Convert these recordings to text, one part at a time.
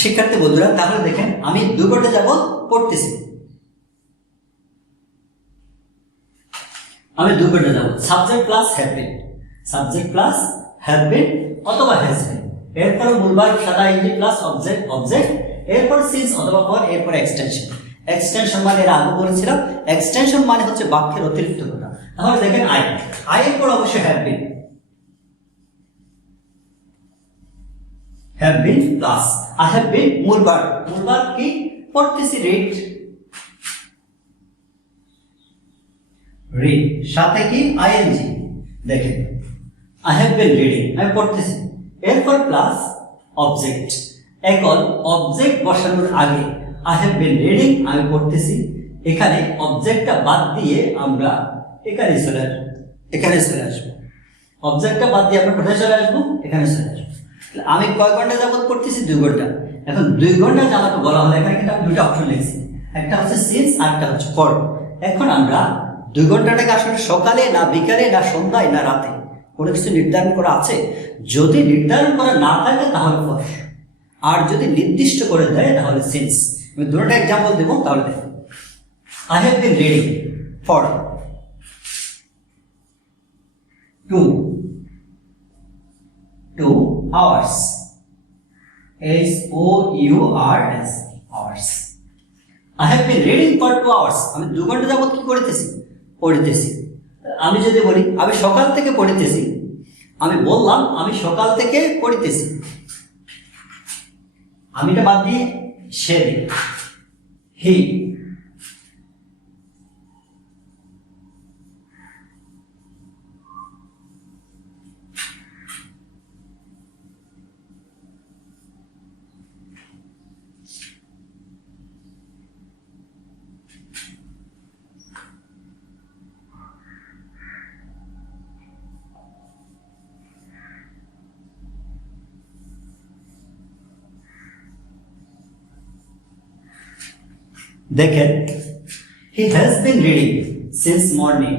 শিক্ষার্থী বন্ধুরা, তাহলে দেখেন আমি 2 ঘন্টা যাবত পড়তেছি। আমি 2 ঘন্টা যাবত subject plus have been, subject plus have been অথবা হ্যাজ বিন, এরপর মূল ভার্ব সাদা ইংলি প্লাস অবজেক্ট অবজেক্ট, এরপর সিন্স অথবা ফর, এরপর এক্সটেনশন। এক্সটেনশন মানে এর আগে বলেছিলাম, এক্সটেনশন মানে হচ্ছে বাক্যের অতিরিক্ত কথা। তাহলে দেখেন আই এর পর অবশ্যই have been, have been plus I have been মূল ভার্ব কি পড়তেছি read সাথে কি ing। দেখেন I have been reading, আমি পড়তেছি, এরপর প্লাস অবজেক্ট। এখন অবজেক্ট বসানোর আগে I have been reading আমি পড়তেছি, এখানে অবজেক্টটা বাদ দিয়ে আমরা এখানে চলে আসবো, অবজেক্টটা বাদ দিয়ে আমরা কোথায় চলে আসবো? এখানে চলে আসবো। আমি কয় ঘন্টা যাবত পড়তেছি? 2 ঘন্টা। এখন 2 ঘন্টা যাবত বলা হলো, এখানে কিন্তু আমি দুটো অপশন লিখছি, একটা হচ্ছে সিন্স আর একটা হচ্ছে ফর। এখন আমরা 2 ঘন্টাটাকে আসলে সকালে না বিকালে না সন্ধ্যায় না রাতে কোনো কিছু নির্ধারণ করা আছে? যদি নির্ধারণ করা না থাকে তাহলে ফর, আর যদি নির্দিষ্ট করে দেয় তাহলে সিন্স। আমি দুটোটা এক্সাম্পল দেবো, তাহলে দেখুন I have been reading for 2 hours, HOURS hours। I have been reading for 2 hours, আমি 2 ঘন্টা যাবত কি করতেছি? পড়তেছি। আমি যদি বলি আমি সকাল থেকে পড়তেছি, আমি বললাম আমি সকাল থেকে পড়তেছি, আমিটা বাদ দিয়ে সে হি। দেখেন he has been reading since morning,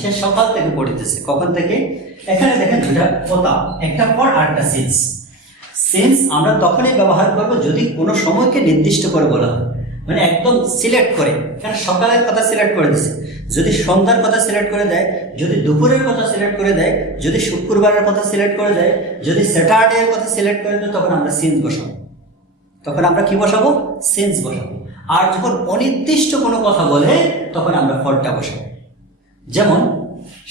সে সকাল থেকে পড়তেছে। কখন থেকে? এখানে দেখেন দুটা কথা, একটা ফর আর একটা সিন্স আমরা তখনই ব্যবহার করব যদি কোনো সময়কে নির্দিষ্ট করে বলা হয়, মানে একদম সিলেক্ট করে। এখানে সকালের কথা সিলেক্ট করে দিছে, যদি সন্ধ্যার কথা সিলেক্ট করে দেয়, যদি দুপুরের কথা সিলেক্ট করে দেয়, যদি শুক্রবারের কথা সিলেক্ট করে দেয়, যদি স্যাটারডে এর কথা সিলেক্ট করে দেয়, তখন আমরা সিন্স বসাবো। তখন আমরা কি বসাবো? সিন্স বসাবো। আর যখন অনির্দিষ্ট কোনো কথা বলে তখন আমরা ফরটা বসাবো। যেমন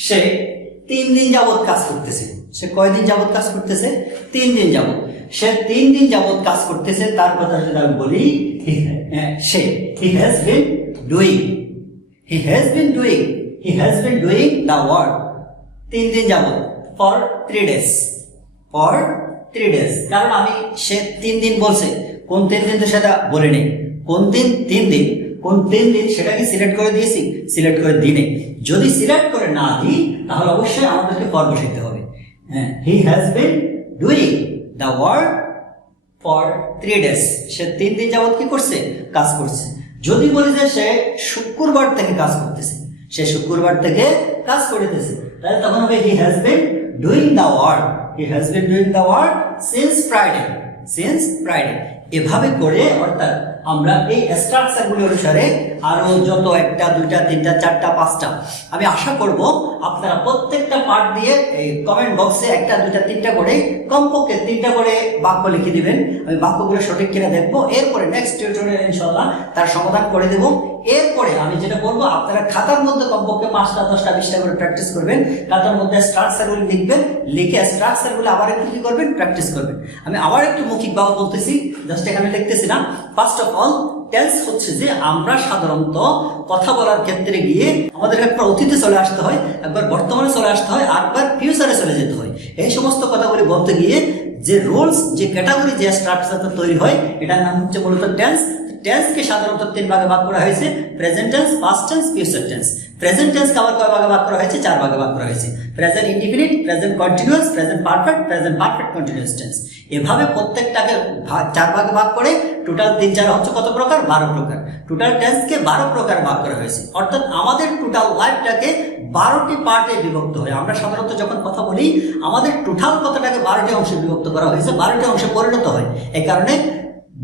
সে 3 দিন যাবত কাজ করতেছে। সে কয়দিন যাবত কাজ করতেছে? 3 দিন যাবত। সে 3 দিন যাবত কাজ করতেছে, তার কথা যদি আমি বলি he has been doing the work 3 দিন যাবত for 3 days। কারণ আমি সে 3 দিন বলছে, কোন 3 দিন তো সেটা বলে নেই, কোন 3 দিন সেটাকে সিলেক্ট করে দিয়েছি, সিলেক্ট করে দিনে। যদি সিলেক্ট করে না দিই তাহলে অবশ্যই আমাদেরকে ফর বসাইতে হবে। he has been doing the work for 3 days, সে 3 দিন যাবত কি করছে? কাজ করছে। যদি বলি যে সে শুক্রবার থেকে কাজ করতেছে, সে শুক্রবার থেকে কাজ করতেছে, তাহলে তখন হবে he has been doing the work since Friday। এভাবে করে অর্থাৎ আমরা এই স্ট্রাকচারগুলি অনুসারে আরো যত 1টা 2টা 3টা 4টা 5টা, আমি আশা করব আপনারা প্রত্যেকটা পার্ট দিয়ে এই কমেন্ট বক্সে 1টা 2টা 3টা করে কমপক্ষে 3টা করে বাক্য লিখে দিবেন। আমি বাক্যগুলো সঠিক কিনা দেখবো, এরপরে নেক্সট টিউটোরিয়ালে ইনশাআল্লাহ তার সমাধান করে দেব। এরপরে আমি যেটা বলবো, আপনারা খাতার মধ্যে কমপক্ষে 5টা 10টা 20টা করে প্র্যাকটিস করবেন। খাতার মধ্যে স্ট্রাকচারগুলো লিখবেন, লিখে স্ট্রাকচারগুলো আবার একটু কি করবেন? প্র্যাকটিস করবেন। আমি আবার একটু মৌখিকভাবে বলতেছি, জাস্ট এখানে লিখতেছি না। ফার্স্ট অফ অল টেন্স হচ্ছে যে আমরা সাধারণত কথা বলার ক্ষেত্রে গিয়ে আমাদের একবার অতীতে চলে আসতে হয়, একবার বর্তমানে চলে আসতে হয়, আর একবার ফিউচারে চলে যেতে হয়। এই সমস্ত কথাগুলি বলতে গিয়ে যে রোলস, যে ক্যাটাগরি, যে স্ট্রাকচারটা তৈরি হয়, এটার নাম হচ্ছে মূলত টেন্স। টেন্সকে সাধারণত 3 ভাগে ভাগ করা হয়েছে: present tense, past tense, future tense. Present টেন্সকে আবার কয় ভাগে ভাগ করা হয়েছে? 4 ভাগে ভাগ করা হয়েছে। Present indefinite, present continuous, present perfect continuous tense. এভাবে প্রত্যেকটাকে 4 ভাগে ভাগ করে টোটাল 3 4 হচ্ছে কত প্রকার? 12 প্রকার। টোটাল টেন্সকে 12 প্রকার ভাগ করা হয়েছে, অর্থাৎ আমাদের টোটাল লাইফটাকে 12টি পার্টে বিভক্ত হয়। আমরা সাধারণত যখন কথা বলি আমাদের টোটাল কথাটাকে 12টি অংশে বিভক্ত করা হয়েছে, 12টি অংশে পরিণত হয়। এই কারণে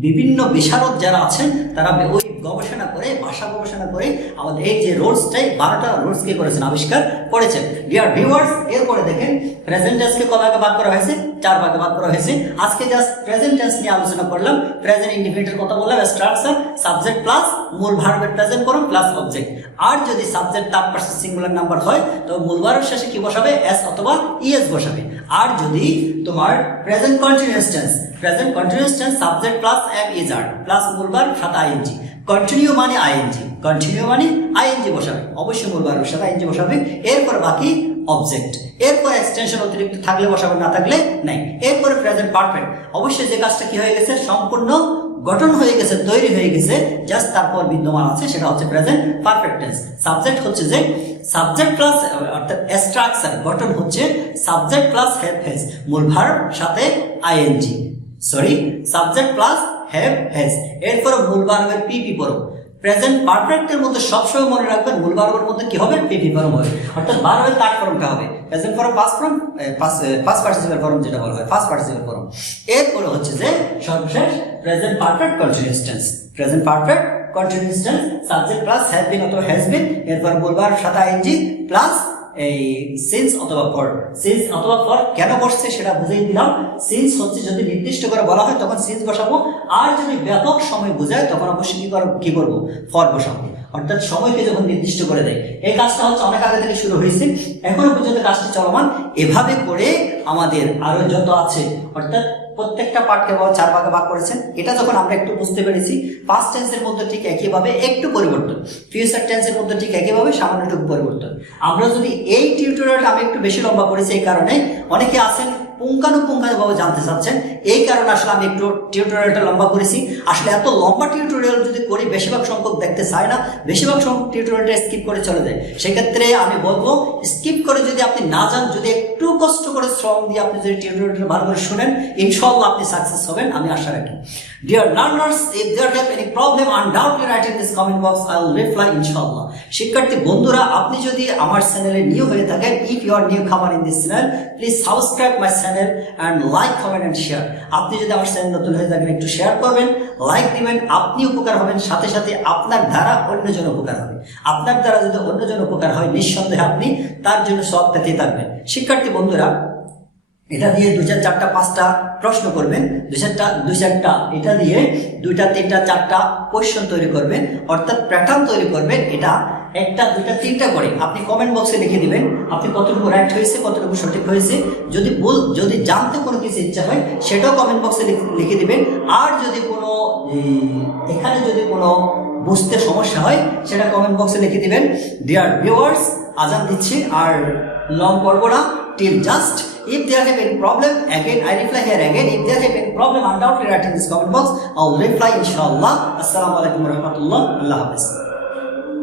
বিভিন্ন বিশারদ যারা আছেন তারা ওই গবেষণা করে, ভাষা গবেষণা করে আমাদের এই যে রোলসটাই 12টা রোলস কে করেছেন, আবিষ্কার করেছেন। ডিয়ার ভিউয়ার্স, এরপরে দেখেন প্রেজেন্ট টেন্সকে কয় ভাগে ভাগ করা হয়েছে? 4 ভাগে ভাগ করা হয়েছে। আজকে জাস্ট প্রেজেন্ট টেন্স নিয়ে আলোচনা করলাম। প্রেজেন্ট ইনডিফিনিটের কথা বললাম, স্ট্রাকচার, সাবজেক্ট প্লাস মূল ভার্বের প্রেজেন্ট ফর্ম প্লাস অবজেক্ট। আর যদি subject third person singular number হয় তো মূল ভার্বের শেষে কি বসাবে? এস অথবা ইএস বসাবে। আর যদি তোমার present continuous tense subject plus am is are plus মূল ভার্ব সাথে আইএনজি। কন্টিনিউ মানে আইএনজি বসাবে, অবশ্যই মূল ভার্বের সাথে আইএনজি বসাবে। এরপর বাকি অবজেক্ট, এরপর এক্সটেনশন অতিরিক্ত থাকলে বসাবে, না থাকলে নাই। এরপরে প্রেজেন্ট পারফেক্ট, অবশ্যই যে কাজটা কি হয়ে গেছে? সম্পূর্ণ গঠন হয়ে গেছে, তৈরি হয়ে গেছে, জাস্ট তারপর বিদ্যমান আছে, সেটা হচ্ছে প্রেজেন্ট পারফেক্ট টেন্স। সাবজেক্ট হচ্ছে যে সাবজেক্ট প্লাস অর্থাৎ স্ট্রাকচার, গঠন হচ্ছে সাবজেক্ট প্লাস হ্যাভ হ্যাজ, মূল ভার্ব সাথে ING, subject plus have has. এরপর মূল ভার্বের পিপি ফর্ম। প্রেজেন্ট পারফেক্টের মধ্যে সবসময় মনে রাখবেন মূল ভার্বের মধ্যে কি হবে? পিপি ফর্ম হবে, অর্থাৎ ভার্বের থার্ড ফর্মটা হবে present form, past participle form যেটা বলা হয়, ফার্স্ট পার্টিসিপল ফর্ম। এরপরে হচ্ছে যে সর্বশেষ present perfect continuous tense, subject plus have been অথবা হ্যাজ বিন, এরপর মূল ভার্ব সাথে আইএনজি প্লাস এই সিন্স অথবা ফর কেন বসছে সেটা বুঝিয়ে দিলাম। সিন্স হচ্ছে যদি নির্দিষ্ট করে বলা হয় তখন সিন্স বসাবো, আর যদি ব্যাপক সময় বোঝায় তখন অবশ্যই কি করবো? ফর বসাবো, অর্থাৎ সময়কে যখন নির্দিষ্ট করে দেয়। এই কাজটা হচ্ছে অনেক আগে থেকে শুরু হয়েছে, এখনো পর্যন্ত কাজটি চলমান। এভাবে করে আমাদের আরো যত আছে, অর্থাৎ প্রত্যেকটা পার্টকে 4 ভাগে ভাগ করেছেন। এটা যখন আমরা একটু বুঝতে পেরেছি, পাস্ট টেন্সের মধ্যে ঠিক একইভাবে একটু পরিবর্তন, ফিউচার টেন্সের মধ্যে ঠিক একইভাবে সামান্যটুকু পরিবর্তন। আমরা যদি এই টিউটোরিয়ালটা আমি একটু বেশি লম্বা করেছি, এই কারণে অনেকে আছেন পুঙ্খানুপুঙ্খানুভাবে জানতে চাচ্ছেন, এই কারণে আসলে আমি একটু টিউটোরিয়ালটা লম্বা করেছি। আসলে এত লম্বা টিউটোরিয়াল যদি করি বেশিরভাগ সংখ্যক দেখতে চায় না, বেশিরভাগ সংখ্যক টিউটোরিয়ালটা স্কিপ করে চলে যায়। সেক্ষেত্রে আমি বলবো স্কিপ করে যদি আপনি না যান, যদি একটু কষ্ট করে শ্রম দিয়ে আপনি যদি টিউটোরিয়ালটা ভালো করে শুনেন, ইনশাআল্লাহ আপনি সাকসেস হবেন, আমি আশা রাখি। Dear learners, if there have any problem, undoubtedly write in this comment box, I will reply inshallah. শিক্ষার্থী বন্ধুরা, আপনি যদি আমার চ্যানেলে নিউ হয়ে থাকেন, if you are newcomer in this channel, please subscribe my channel and like, comment and share. আপনি যদি আমার চ্যানেল নতুন হয়ে থাকেন একটু শেয়ার করবেন, লাইক দিবেন, আপনি উপকার হবেন, সাথে সাথে আপনার দ্বারা অন্যজন উপকার হবে। আপনার দ্বারা যদি অন্যজন উপকার হয়, নিঃসন্দেহে আপনি তার জন্য সব পেতেই থাকবেন। শিক্ষার্থী বন্ধুরা, এটা দিয়ে 2 4 5টা 5টা প্রশ্ন করবেন, 2 4টা এটা দিয়ে 2টা 3টা 4টা কোশ্চেন তৈরি করবেন, অর্থাৎ প্যাটার্ন তৈরি করবেন। এটা 1টা 2টা 3টা করে আপনি কমেন্ট বক্সে লিখে দিবেন আপনি কতটুকু রাইট হয়েছে, কতটুকু সঠিক হয়েছে। যদি জানতে কোনো কিছু ইচ্ছা হয় সেটাও কমেন্ট বক্সে লিখে দিবেন। আর যদি কোনো এখানে যদি কোনো বুঝতে সমস্যা হয় সেটা কমেন্ট বক্সে লিখে দিবেন। ডিয়ার ভিউয়ার্স, আজান দিচ্ছি, আর লং করবো না, till just if there have any problem, again I reply here again. If there have any problem, undoubtedly write in this comment box, I will reply inshallah. Assalamu alaikum warahmatullah. Allah Hafiz.